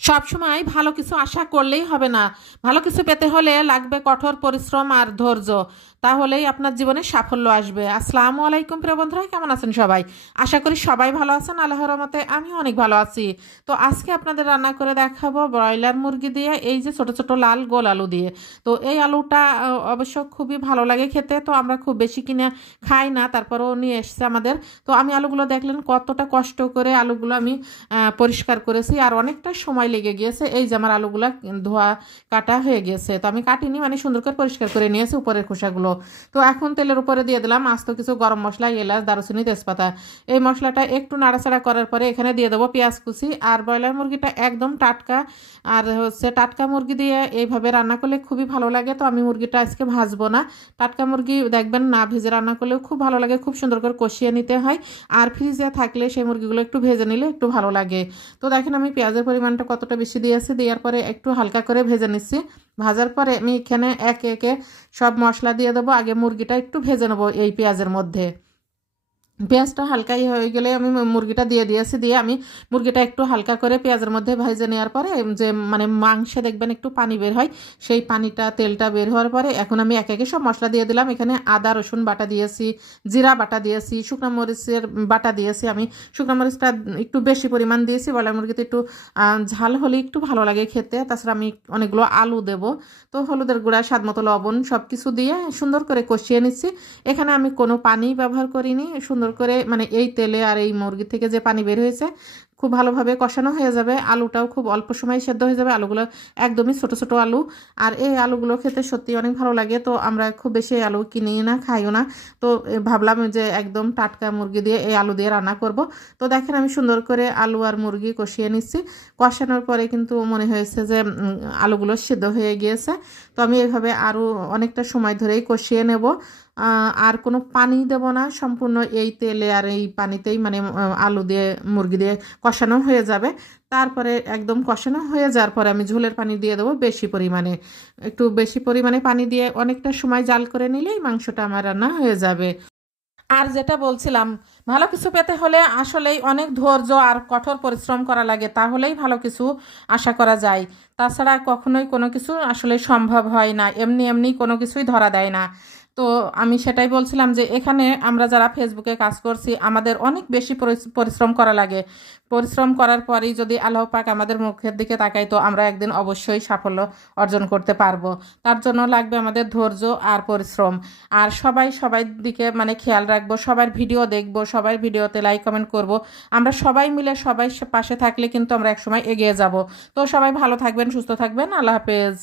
সবসময় ভালো কিছু আশা করলেই হবে না। ভালো কিছু পেতে হলে লাগবে কঠোর পরিশ্রম আর ধৈর্য। তাহলেই আপনার জীবনে সাফল্য আসবে। আসসালামু আলাইকুম প্রিয় বন্ধুরা, কেমন আছেন সবাই? আশা করি সবাই ভালো আছেন। আল্লাহর রহমতে আমিও অনেক ভালো আছি। তো আজকে আপনাদের রান্না করে দেখাবো ব্রয়লার মুরগি দিয়ে এই যে ছোট ছোট লাল গোল আলু দিয়ে। তো এই আলুটা অবশ্য খুবই ভালো লাগে খেতে। তো আমরা খুব বেশি কিনে খাই না, তারপরেও নিয়ে এসছে আমাদের। তো আমি আলুগুলো দেখলেন কতটা কষ্ট করে আলুগুলো আমি পরিষ্কার করেছি, আর অনেকটা সময় লেগে গিয়েছে। এই যে আমার আলুগুলা ধোয়া কাটা হয়ে গেছে, তো আমি কাটিনি, মানে সুন্দর করে পরিষ্কার করে নিয়েছি উপরের খোসাগুলো। তো এখন তেলের উপরে দিয়ে দিলাম আস্ত কিছু গরম মশলা, এলাচ, দারুচিনি, তেজপাতা। এই মশলাটা একটু নাড়াচাড়া করার পরে এখানে দিয়ে দেবো পেঁয়াজ কুচি। আর ব্রয়লার মুরগিটা একদম টাটকা, আর হচ্ছে টাটকা মুরগি দিয়ে এইভাবে রান্না করলে খুবই ভালো লাগে। তো আমি মুরগিটা আজকে ভাজবো না। টাটকা মুরগি দেখবেন না ভেজে রান্না করলেও খুব ভালো লাগে, খুব সুন্দর করে কষিয়ে নিতে হয়। আর ফ্রিজে থাকলে সেই মুরগিগুলো একটু ভেজে নিলে একটু ভালো লাগে। তো দেখেন আমি পেঁয়াজের পরিমাণটা কতটা বেশি দিয়েছি, দেওয়ার পরে একটু হালকা করে ভেজে নিচ্ছি। ভাজার পরে আমি এখানে একে একে সব মশলা দিয়ে দেবো। আগে মুরগিটা একটু ভেজে নেবো এই পেঁয়াজের মধ্যে। পেঁয়াজটা হালকাই হয়ে গেলে আমি মুরগিটা দিয়ে দিয়েছি, দিয়ে আমি মুরগিটা একটু হালকা করে পেঁয়াজের মধ্যে ভেজে নেওয়ার পরে যে মানে মাংসে দেখবেন একটু পানি বের হয়, সেই পানিটা তেলটা বের হওয়ার পরে এখন আমি একে একে সব মশলা দিয়ে দিলাম। এখানে আদা রসুন বাটা দিয়েছি, জিরা বাটা দিয়েছি, শুকনো মরিচের বাটা দিয়েছি। আমি শুকনো মরিচটা একটু বেশি পরিমাণ দিয়েছি, বয়লার মুরগিতে একটু ঝাল হলে একটু ভালো লাগে খেতে। তাছাড়া আমি অনেকগুলো আলু দেবো। তো হলুদের গুঁড়া, স্বাদ মতো লবণ, সব কিছু দিয়ে সুন্দর করে কষিয়ে নিচ্ছি। এখানে আমি কোনো পানি ব্যবহার করিনি। সুন্দর করে মানে এই তেলে আর এই মুরগি থেকে যে পানি বের হয়েছে খুব ভালোভাবে কষানো হয়ে যাবে। আলুটাও খুব অল্প সময় সেদ্ধ হয়ে যাবে। আলুগুলো একদমই ছোট ছোট আলু, আর এই আলুগুলো খেতে সত্যি অনেক ভালো লাগে। তো আমরা খুব বেশি আলু কিনি না, খাইও না। তো ভাবলাম যে একদম টাটকা মুরগি দিয়ে এই আলু দিয়ে রান্না করব। তো দেখেন আমি সুন্দর করে আলু আর মুরগি কষিয়ে নিচ্ছি। কষানোর পরে কিন্তু মনে হয়েছে যে আলুগুলো সিদ্ধ হয়ে গিয়েছে। তো আমি এইভাবে আরও অনেকটা সময় ধরেই কষিয়ে নেব। আর কোনো পানি দেব না, সম্পূর্ণ এই তেলে আর এই পানিতেই মানে আলু দিয়ে মুরগি দিয়ে কষানো হয়ে যাবে। তারপরে একদম কষানো হয়ে যাওয়ার পরে আমি ঝোলের পানি দিয়ে দেবো বেশি পরিমাণে। একটু বেশি পরিমাণে পানি দিয়ে অনেকটা সময় জাল করে নিলেই মাংসটা আমার রান্না হয়ে যাবে। আর যেটা বলছিলাম, ভালো কিছু পেতে হলে আসলেই অনেক ধৈর্য আর কঠোর পরিশ্রম করা লাগে, তাহলেই ভালো কিছু আশা করা যায়। তাছাড়া কখনোই কোনো কিছু আসলে সম্ভব হয় না, এমনি এমনি কোনো কিছুই ধরা দেয় না। তো আমি সেটাই বলছিলাম যে এখানে আমরা যারা ফেসবুকে কাজ করছি আমাদের অনেক বেশি পরিশ্রম করা লাগে। পরিশ্রম করার পরেই যদি আল্লাহ পাক আমাদের মুখের দিকে তাকাই, তো আমরা একদিন অবশ্যই সাফল্য অর্জন করতে পারবো। তার জন্য লাগবে আমাদের ধৈর্য আর পরিশ্রম। আর সবাই সবার দিকে মানে খেয়াল রাখবো, সবার ভিডিও দেখবো, সবার ভিডিওতে লাইক কমেন্ট করব। আমরা সবাই মিলে সবাই পাশে থাকলে কিন্তু আমরা একসময় এগিয়ে যাব। তো সবাই ভালো থাকবেন, সুস্থ থাকবেন। আল্লাহ হাফেজ।